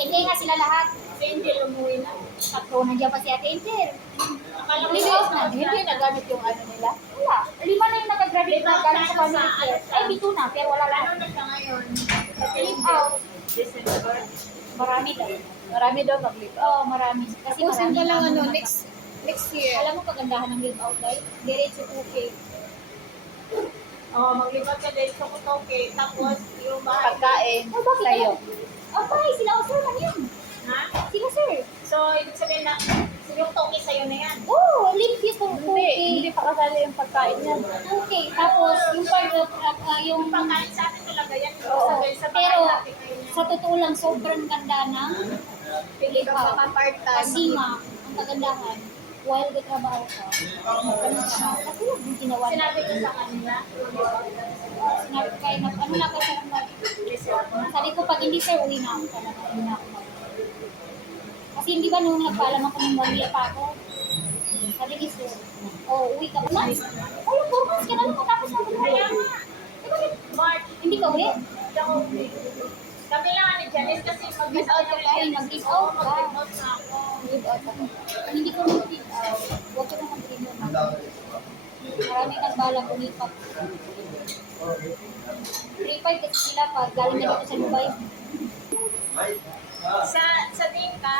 Hindi nga sila lahat. Si Angel umuwi na. Tatlo nandiyan pa si Ate Angel. Akala ko Live out na. Hindi nagamit yung ano nila. Wala. 5 na yung nag-graduate na galing sa family care. Eh, dito na. Pero wala lang. Ano na siya ngayon? Live out. December. Marami daw. Marami daw mag-live out. Oo, marami. Kasi Tapusin ka lang marami ano, na- next year. Alam mo kagandahan ng live out guys? Diretso 2K. Oh, maglipat ka din sa Kutoke. Tapos yung bahay. Pagkain Oh, bakit? sa'yo. Oh, bye. Sila o sir man yun. Ha? Sila sir. So, ibig sabihin na yung Toke sa'yo na yan. Oh, live fees for 2K. Hindi pa kasali yung pagkain niyan. 2K. Tapos, yung part of, yung Yung pagkain sa atin talaga yan. Oo. Sa bahay pero natin kayo yan. sa totoo lang, sobrang ganda ng Pili ka pa part-time. Kasi ma, ang kagandahan, while nagtrabaho ka, magtanong ka, katulad yung ginawa niya. Sinabi ko sa kanila. Sinabi ko kayo, ano na ako siya ng sabi ko, pag hindi sir, uwi na ako talaga. Uwi na ako. Kasi hindi ba nung nagpaalam ako ng 1 year pa ako, sabi ni sir, oh, uwi ka ba? Oh, yung 4 months ka na lang matapos na ako. Kaya nga. March. Hindi ka uwi? Hindi ako uwi. Kami lang ni Janice kasi Mag-give out ka tayo, mag-give out ka. Mag-give out na ako. Leave out ako. Ang hindi ko mag-leave out, huwag ko na mag-leave out. Marami nagbalak umipak. 3-5 kasi sila pag galing na dito sa Dubai. Sa Dinka,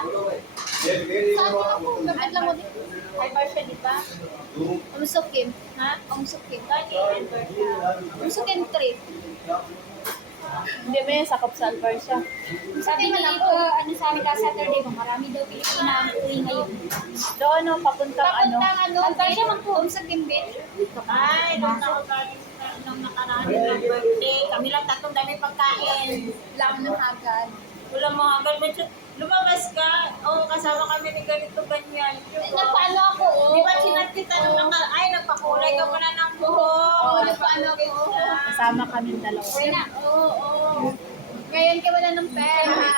Saan ka ako? Gabit lang mo din. ay Barsha, di ba? Umsukim. Ha? Umsukim. Lagi yan, Barsha. Umsukim 3. Hindi mo yan sakop sa Alberta. Sabi ni ano sa amin last Saturday, marami daw Pilipina ang uwi ngayon. Doon, no, papuntang ano. Ang kaya naman po, Umsukim Beach. Ay, nung ako galing nung nakaraan ng birthday, kami lang tatlong dami pagkain. Lang ng hagad. Wala mo agad, medyo lumabas ka. Oo, kasama kami ni ganito, ganyan. Nagpaano ako, oh. Di ba sinat kita nung nagpakulay ka muna ng buhok. Oo, nagpaano ako. Kasama kami dalawa. Okay na. Oo. Ngayon ka wala ng pera.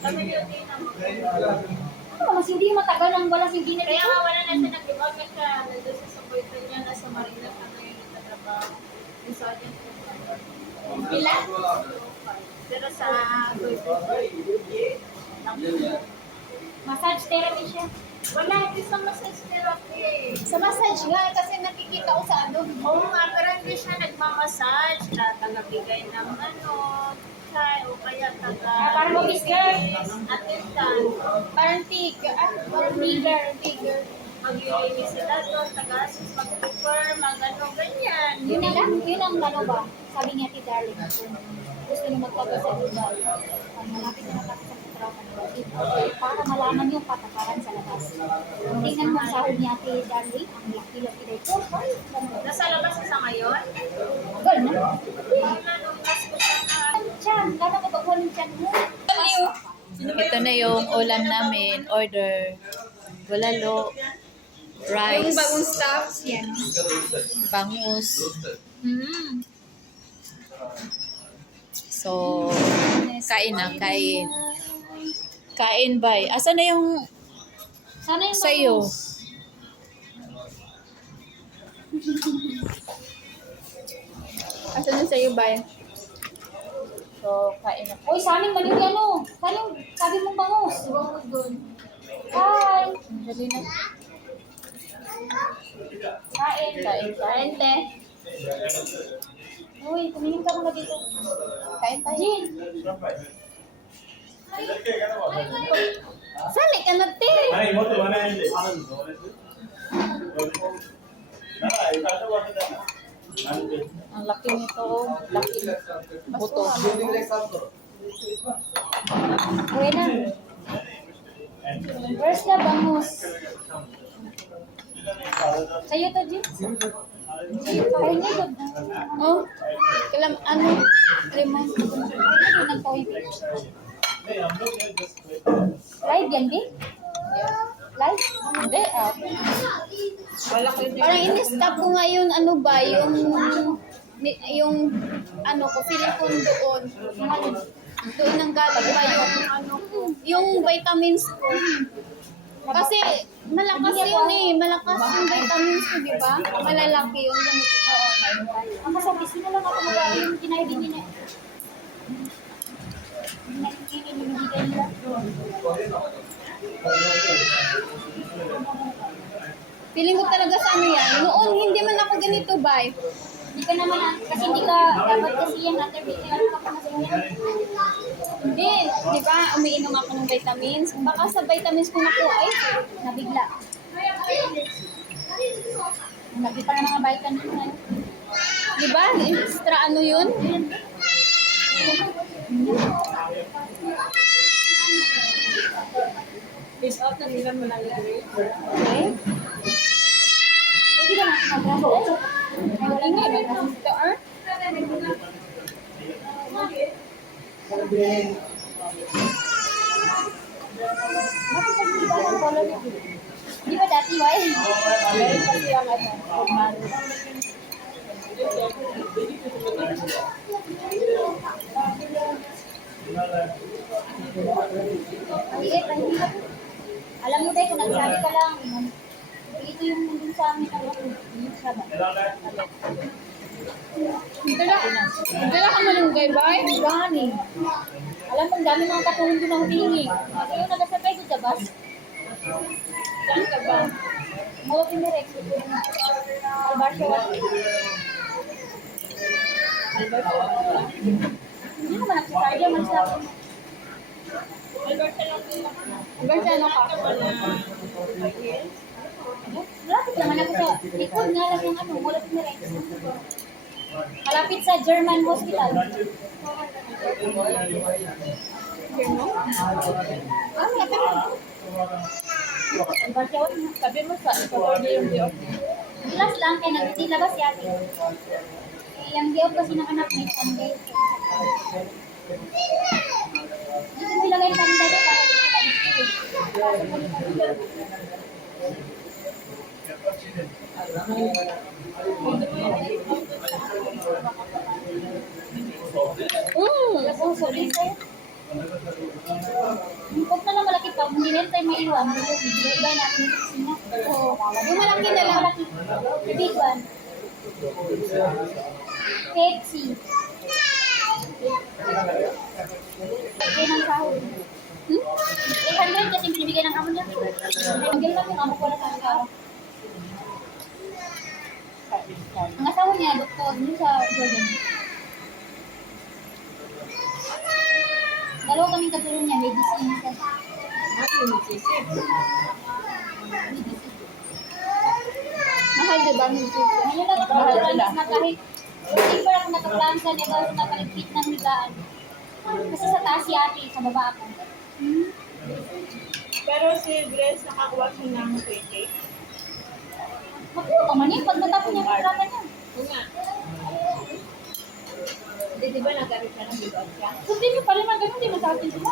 Kami yung tinamo. Ano, mas hindi matagal ang wala hindi na Kaya dito. nga wala na siya nag-give out kasi nandun sa boyfriend niya na sa Marina ka ngayon nagtatrabaho. Yung sergeant ko. Pila? Pero sa boyfriend. Massage therapy siya. Wala, hindi sa massage therapy. Sa massage nga, kasi nakikita ko sa ano. Oo nga, pero hindi siya nagmamassage. Tagabigay ng ano, chai, o kaya Parang mag-skirt. attendant. Parang parang tigger. Maglilinis sila doon, taga-assist, mag-prefer, mag-ano, ganyan. Yun ang ano ba? Sabi niya ti Darling. Gusto niya magtagal sa Dubai. Pag malapit na natapos ang kontrata, para malaman yung patakaran sa labas. Tingnan mo ang sahod niya ti Darling. Ang laki-laki na ito. Nasa labas sa ngayon? Girl na. Wala nung last ko siya na Chan, gano'n ka ba ng chan mo? Ito na yung ulam namin. Order. Bulalo. Rice. Yung bagong stuff. Yan. Bangus. So, kain na, kain. Kain, bay. Asa na yung Sana yung sa'yo? Asa na sa'yo, bay? So, kain na. Uy, sa amin mali ano? Saan yung sabi mong bangus? Bangus doon. Hi! Dali na. Kain. Kain, kain. te. Uy, tumingin ka muna dito. Kain tayo. Jin! Sali ka na, te! Ang laki nito. Laki. Buto. Uy na. Where's the bangus? Sa'yo to, Jin? Kain niya doon. Oh, ano? Lemon. Kain niya ng toy. Live yan, di? Live? Hindi, ah. Parang in-stop ko ngayon, ano ba, yung ano ko, feeling ko doon. Yung ano, doon nang galing pa yung ano ko, yung vitamins ko. Kasi malakas yun eh, malakas yung vitamins ko, di ba? Malalaki yun. Ang kasabi, sino lang ako mag-aayong kinaya din niya. sili binibigay nila. Feeling ko talaga sa ano yan. Noon, hindi man ako ganito, bay. Hindi ka naman, kasi hindi ka, dapat kasi yan, after bigyan ka pa kasi yan. Hindi, di ba, umiinom ako ng vitamins. Baka sa vitamins ko nakuha, ay, Nabigla. Nabigla pa ng mga vitamins na yun. di ba, extra ano yun? Fish out na nila malalagay. Okay. Hindi ba nakakagras? Ay, wala nga, may kasi ito, ah. Bakit kasi iba ng color nito? Di ba dati, why? Meron kasi ang ano, formal. Ang liit, ang liit. Alam mo tayo, kung nagsabi ka lang, ito yung nandun sa amin ang ako. Sa ba? Dala ka malunggay, bay? Gani. Alam mo, ang dami mga katulong doon ang humingi. Kasi yung nagasabay ko sa bus. Saan ka ba? Mga pinirex. Albarso. Hindi naman ako sa idea, man sa akin. Alberta lang nila. Hanggang sa ano ka? Malapit naman ako sa likod nga lang yung ano, mula pinirex. Malapit sa German Hospital. Ah, malapit lang. Albarso. Sabi mo sa order yung day off. Last lang, kaya nagtitilabas si ate. Yung day off kasi ng anak may Sunday. Dito mo ilagay ng kami dito para Lasang sorry sa'yo. Huwag na lang malaki pa, hindi rin tayo maiwan. Iba natin yung kusina. Yung malaki na lang. The big one. Pepsi. Bigay ng sahod. 800 kasi binibigay ng amo niya. Hanggang lang yung amo ko na sa araw. Ang asawa niya, doktor, yun sa Jordan. Dalawa kaming katulong niya, may DC siya. Mahal, di ba? Ngayon lang ako nakaplans na kahit hindi pa ako nakaplans na niya daw nakaligpit ng higaan. Kasi sa taas si ate, sa baba ako. Pero si Grace nakakuha siya ng cake. Makuha ka man yun, pag natapon niya ang kontrata niya. Oo nga. Di ba nagkaroon siya ng bigot siya? Continue pa rin, ganun din sa atin sila.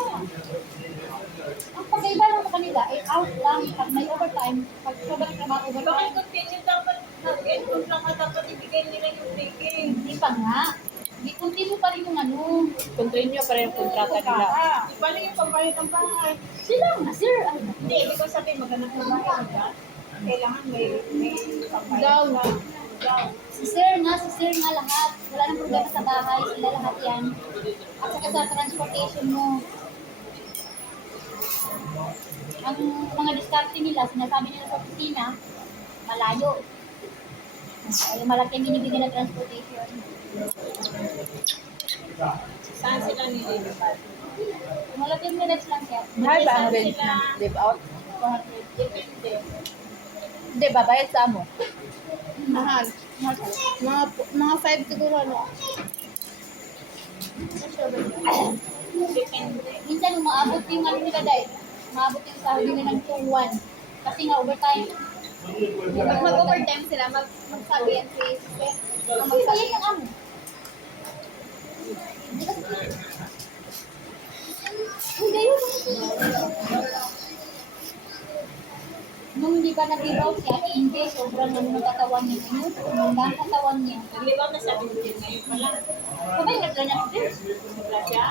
Ang pagkaiba lang sa kanila, ay out lang, pag may overtime, pag sobrang trabaho Bakit overtime, continue dapat mag-input lang ka dapat ibigay nila yung baking? hindi pa nga. Di continue pa rin yung ano. Continue pa rin yung kontrata nila. Paano yung pambayad ng bahay? Sila nga, sir. Ano? Hindi, ibig ko sabihin maghanap ng bahay ka. Kailangan may pambayad. Daw. Daw. Si sir nga lahat. Wala nang problema sa bahay, sila lahat yan. At saka sa transportation mo. Ang mga diskarte nila, sinasabi nila sa opisina, malayo. Ay, malaki ang binibigyan na transportation. Saan sila nililipat? Malaki ang minutes lang siya. Mahal ba ang Saan rent sila? na live out? Depende. Hindi, babayad sa amo. Mahal. Mga 5 siguro, no? Depende. Minsan umaabot yung ano nila dahil. Umaabot yung sahod nila ng 2-1. Kasi nga overtime. Pag mag-overtime sila, magsabi yan si sister. Ang magsabi yung amo. Hindi kasi hindi yun. Nung hindi pa nag-give out si Ate Inge, sobrang ano ng katawan niya. Yung ang katawan niya. Naglibaw na sabi mo din ngayon pala. Sabay, nagla niya siya. Wala siya.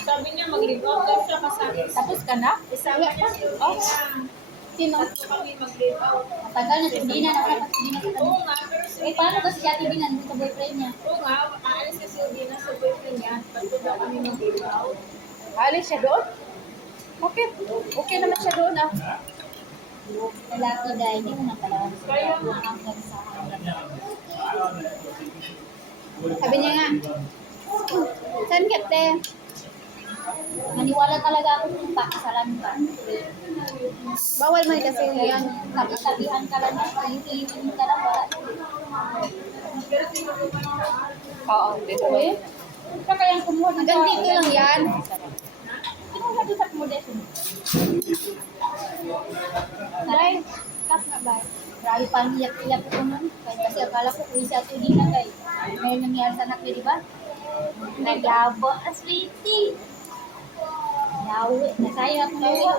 Sabi niya maglibaw daw siya kasi Tapos ka na? isama niya si Utina. Sino? Tatlo kami mag-live out. Matagal na si Dina, nakarapat si Dina sa Oo kanya. nga, pero si Eh, paano kasi si Ate Dina nandun sa boyfriend niya? Oo nga, aalis kasi yung Dina sa boyfriend niya. Tatlo daw kami mag-live out. Alis siya doon? Okay. Okay naman siya doon ah. Lalaki dahil hindi mo na talaga. Kaya nga. Ang nagsahan. Sabi niya nga, saan ka, te? Maniwala talaga ako kung pakasalan ka. Bawal man kasi yan. Sabihan ka lang, yung ka lang, wala. Oo, dito. Eh, ito kayang kumuha dito. Hanggang dito lang yan. Kinuha dito sa accommodation. Dahil, cut na ba? Grabe pa ang iyak-iyak ko nun. Kasi akala ko kung isa ito din na kay. May nangyari sa anak niya, di ba? Nagyabo, sweetie. Yawi, nasayo ako na uwa.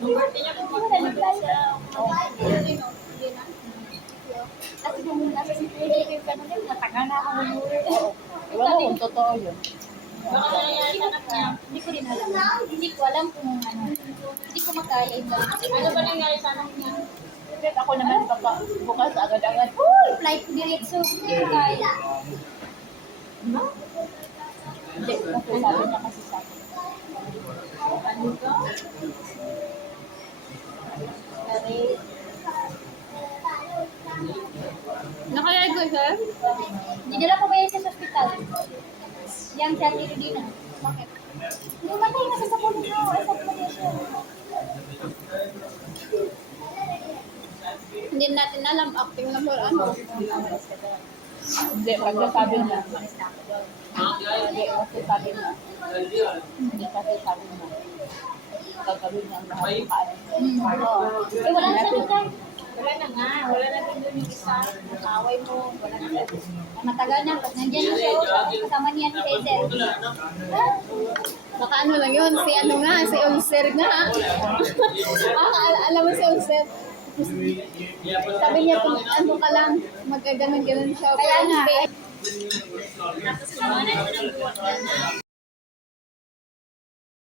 Yung birthday niya, kung Wala na playa. Dina. Kasi kung nasa si Freddy, yung ganun yun, matagal na ako umuwi. Iwan mo kung totoo yun. Baka nangyayari sa anak niya. Hindi ko rin alam. Hindi ko alam kung ano. Hindi ko makaya yung Ano ba nangyari sa anak niya? Kahit ako naman baka bukas agad-agad. flight diretso. Hindi ko kaya. Hindi, kasi sabi niya kasi sa akin. Ano ka? Kasi, Nakayag ko, sir? dinala ko ba yan sa hospital? Yang sa Tiridina. Bakit? Matay na sa puno na. Ay, sa puno siya. Hindi natin alam, acting na for ano. Hindi, kasi sabi niya. Hindi, kasi sabi niya. Hindi, kasi sabi niya. Gagawin niya ang lahat ng kaan. Oo. Eh, wala na siya doon dahil. Wala na nga. Wala na din doon yung isa. Nakaway mo. Wala na din. Matagal na. Pag nandiyan na siya, kasama niya ni Hazel. Baka ano lang yun, si ano nga, si Ulcer nga. Alam mo si Ulcer? Sabi niya, kung ano ka lang, magkaganon-ganon siya. Kaya nga. Tapos sa mga nagbuwat na